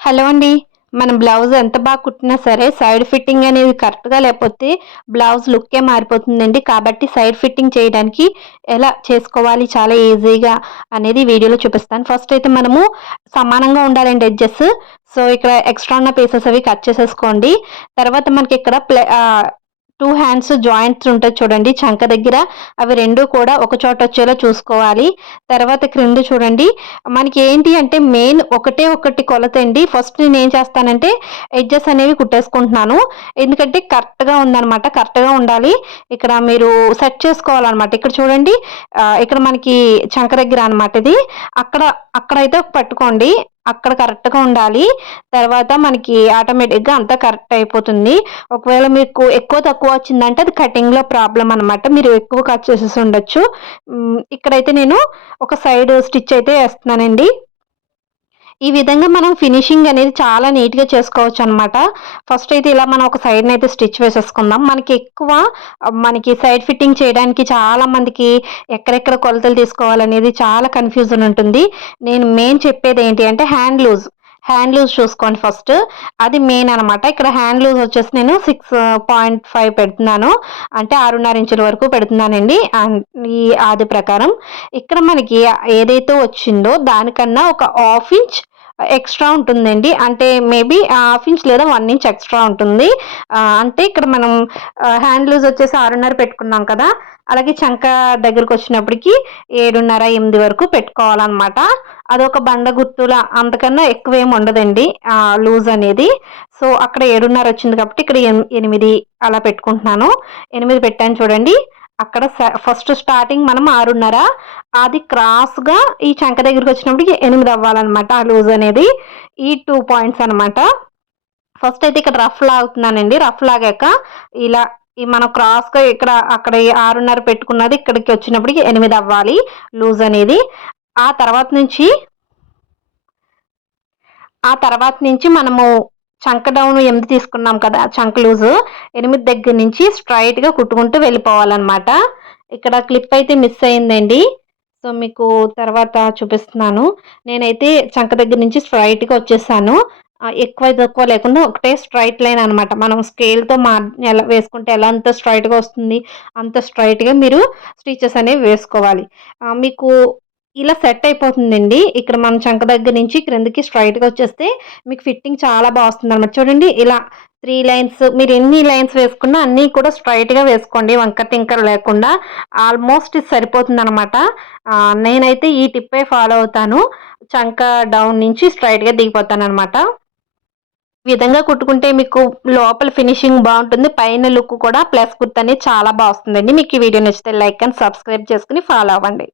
Hello అండి. మనం blouse ఎంత బాగా కుట్టినా సరే సైడ్ ఫిట్టింగ్ అనేది కరెక్ట్‌గా లేకపోతే బ్లౌజ్ లుక్కే మారిపోతుందండి. కాబట్టి సైడ్ ఫిట్టింగ్ చేయడానికి ఎలా చేసుకోవాలి చాలా ఈజీగా అనేది వీడియోలో చూపిస్తాను. ఫస్ట్ అయితే మనము సమానంగా ఉండాలండి ఎడ్జెస్. సో, ఇక్కడ ఎక్స్ట్రా ఉన్న పీసెస్ అవి కట్ చేసేసుకోండి. తర్వాత మనకి ఇక్కడ 2 హ్యాండ్స్ జాయింట్స్ ఉంటాయి చూడండి చంక దగ్గర. అవి 2 కూడా ఒక చోట వచ్చేలా చూసుకోవాలి. తర్వాత క్రింద చూడండి మనకి ఏంటి అంటే మెయిన్ ఒకటే ఒకటి కొలతండి. ఫస్ట్ నేనేం చేస్తానంటే ఎడ్జెస్ అనేవి కుట్టేసుకుంటున్నాను. ఎందుకంటే కరెక్ట్‌గా ఉందనమాట. కరెక్ట్‌గా ఉండాలి. ఇక్కడ మీరు సెట్ చేసుకోవాలనమాట. ఇక్కడ చూడండి ఇక్కడ మనకి చంక దగ్గర అనమాట ఇది. అక్కడ అక్కడైతే పట్టుకోండి. అక్కడ కరెక్ట్‌గా ఉండాలి. తర్వాత మనకి ఆటోమేటిక్‌గా అంతా కరెక్ట్ అయిపోతుంది. ఒకవేళ మీకు ఎక్కువ తక్కువ వచ్చిందంటే అది కటింగ్‌లో ప్రాబ్లమ్ అనమాట. మీరు ఎక్కువ కట్ చేసేసి ఉండొచ్చు. ఇక్కడైతే నేను ఒక సైడ్ స్టిచ్ అయితే ఏస్తున్నానండి. ఈ విధంగా మనం ఫినిషింగ్ అనేది చాలా నీట్‌గా చేసుకోవచ్చనమాట. ఫస్ట్ అయితే ఇలా మనం ఒక సైడ్‌నైతే స్టిచ్ వేసేసుకుందాం. మనకి సైడ్ ఫిట్టింగ్ చేయడానికి చాలా మందికి ఎక్కడెక్కడ కొలతలు తీసుకోవాలనేది చాలా కన్‌ఫ్యూజన్ ఉంటుంది. నేను మెయిన్ చెప్పేదేంటి అంటే హ్యాండ్ లూజ్ చూసుకోండి ఫస్ట్. అది మెయిన్ అనమాట. ఇక్కడ హ్యాండ్ లూజ్ వచ్చేసి నేను 6.5 పెడుతున్నాను. అంటే 6.5 ఇంచుల వరకు పెడుతున్నానండి. ఈ ఆది ప్రకారం. ఇక్కడ మనకి ఏదైతే వచ్చిందో దానికన్నా ఒక హాఫ్ ఇంచ్ ఎక్స్‌ట్రా ఉంటుందండి. అంటే మేబీ హాఫ్ ఇంచ్ లేదా 1 ఇంచ్ ఎక్స్‌ట్రా ఉంటుంది. అంటే ఇక్కడ మనం హ్యాండ్ లూజ్ వచ్చేసి 6.5 పెట్టుకున్నాం కదా! అలాగే చంక దగ్గరకొచ్చినప్పటికి 7.5, 8 వరకు పెట్టుకోవాలనమాట. అదొక బండ గుర్తులా అంతకన్నా ఎక్కువేమి ఉండదండి లూజ్ అనేది. సో, అక్కడ 7.5 వచ్చింది కాబట్టి ఇక్కడ 8 అలా పెట్టుకుంటున్నాను. 8 పెట్టాను చూడండి. అక్కడ ఫస్ట్ స్టార్టింగ్ మనం 6.5 అది క్రాస్‌గా ఈ చంక దగ్గరకొచ్చినప్పటికి 8 అవ్వాలనమాట ఆ లూజ్ అనేది. ఈ 2 పాయింట్స్ అనమాట. ఫస్ట్ అయితే ఇక్కడ రఫ్ లాగుతున్నానండి. రఫ్ లాగాక ఇలా మనం క్రాస్‌గా అక్కడ 6.5 పెట్టుకున్నది ఇక్కడికి వచ్చినప్పటికి 8 అవ్వాలి లూజ్ అనేది. ఆ తర్వాత నుంచి మనము చంక డౌన్ 8 తీసుకున్నాం కదా! చంక లూజు 8 దగ్గర నుంచి స్ట్రెయిట్‌గా కుట్టుకుంటూ వెళ్ళిపోవాలనమాట. ఇక్కడ క్లిప్ అయితే మిస్ అయిందండి. సో, మీకు తర్వాత చూపిస్తున్నాను. నేనైతే చంక దగ్గర నుంచి స్ట్రెయిట్‌గా వచ్చేసాను. ఎక్కువ తక్కువ లేకుండా ఒకటే స్ట్రెయిట్ లైన్ అనమాట. మనం స్కేల్‌తో ఎలా వేసుకుంటే ఎలా అంత స్ట్రెయిట్‌గా వస్తుంది. అంత స్ట్రెయిట్‌గా మీరు స్టిచెస్ అనేవి వేసుకోవాలి. మీకు ఇలా సెట్ అయిపోతుందండి. ఇక్కడ మన చంక దగ్గర నుంచి క్రిందకి స్ట్రెయిట్‌గా వచ్చేస్తే మీకు ఫిట్టింగ్ చాలా బా వస్తుందనమాట. చూడండి ఇలా 3 లైన్స్ మీరు ఎన్ని లైన్స్ వేసుకున్నా అన్నీ కూడా స్ట్రెయిట్‌గా వేసుకోండి. వంకర టింకర లేకుండా. ఆల్మోస్ట్ ఇది సరిపోతుందనమాట. నేనైతే ఈ టిప్పే ఫాలో అవుతాను. చంక డౌన్ నుంచి స్ట్రెయిట్‌గా దిగిపోతాననమాట. ఈ విధంగా కుట్టుకుంటే మీకు లోపల ఫినిషింగ్ బావుంటుంది. పైన లుక్ కూడా ప్లస్ గుర్తనేది చాలా బా వస్తుందండి. మీకు ఈ వీడియో నచ్చితే లైక్ అండ్ సబ్స్క్రైబ్ చేసుకొని ఫాలో అవ్వండి.